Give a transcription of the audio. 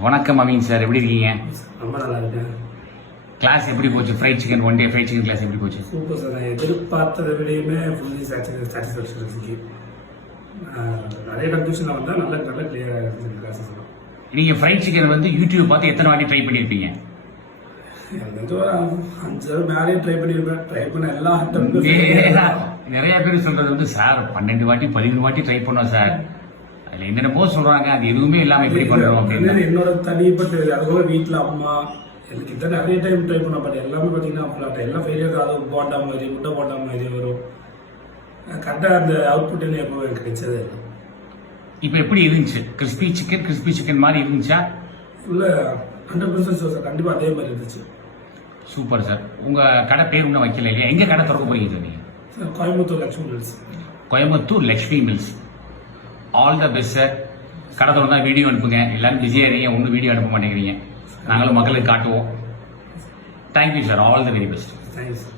வணக்கம் அமீன் சார், எப்படி இருக்கீங்க? ரொம்ப நல்லா இருக்கேன். கிளாஸ் எப்படி போச்சு? Fried chicken one day fried chicken class எப்படி போச்சு? Super sir. நான் எதிர்பார்த்ததை விடையுமே ஃபுல்லி சாட்டிஸ்ஃபேக்ஷன் இருக்கு. நிறைய கன்ஃபியூஷன் வந்தால் நல்ல நல்ல கிளியராக இருந்துச்சு கிளாஸஸ். நீங்கள் ஃப்ரைட் சிக்கன் வந்து யூடியூப் பார்த்து எத்தனை வாட்டி ட்ரை பண்ணியிருப்பீங்க? அஞ்சு மேலேயே ட்ரை பண்ணியிருப்பேன். ட்ரை பண்ண எல்லாம் நிறைய பேர் சொல்றது வந்து சார் 12 வாட்டி 13 வாட்டி ட்ரை பண்ணோம் சார், அதில் என்னென்னமோ சொல்றாங்க, அது எதுவுமே இல்லாமல் எப்படி பண்ணுறோம் அப்படின்னு. என்னோட தனிப்பட்ட அதுபோல வீட்டில் அம்மா எனக்கு கிட்ட நிறைய டைம் ட்ரை பண்ண, பட் எல்லாமே பார்த்தீங்கன்னா எல்லாம் ஃபெயிலியர். அதாவது போண்டா மாதிரி முட்டை போண்டா மாதிரி வரும். கரெக்டாக அந்த அவுட்புட் என்ன எப்போ எனக்கு கிடைச்சது. இப்போ எப்படி இருந்துச்சு? கிறிஸ்பி சிக்கன் மாதிரி இருந்துச்சா? இல்லை 100% சார், கண்டிப்பாக அதே மாதிரி இருந்துச்சு. Super sir. உங்கள் கடை பேர் ஒன்றும் வைக்கல இல்லையா? எங்கே கடை திறக்க போறீங்க சார் நீங்கள்? Sir Coimbatore Lakshmi mills. Coimbatore Lakshmi mills. All the best sir. கடை திறந்தா வீடியோ அனுப்புங்க. எல்லாரும் பிஸியாக இருக்கீங்க, ஒன்றும் வீடியோ அனுப்ப மாட்டேங்கிறீங்க. நாங்களும் மக்களுக்கு காட்டுவோம். Thank you sir. All the very best. Thank you sir.